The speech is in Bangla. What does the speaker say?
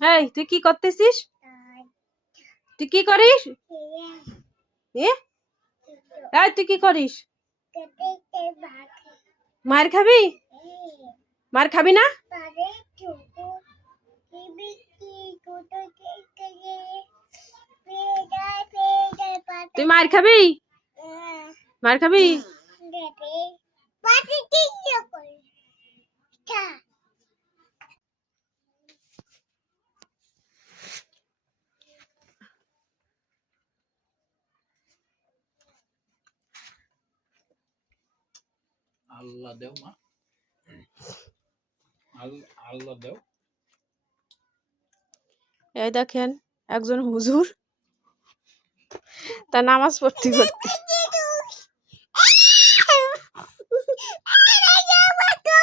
এই তুই কি করতেছিস? তুই কি করিস? এই তুই কি করিস? মার খাবি? মার খাবি না? তুই মার খাবি? মার খাবি? আল্লাহ দেও মা, আল্লাহ দেও। এই দেখেন একজন হুজুর তার নামাজ পড়তে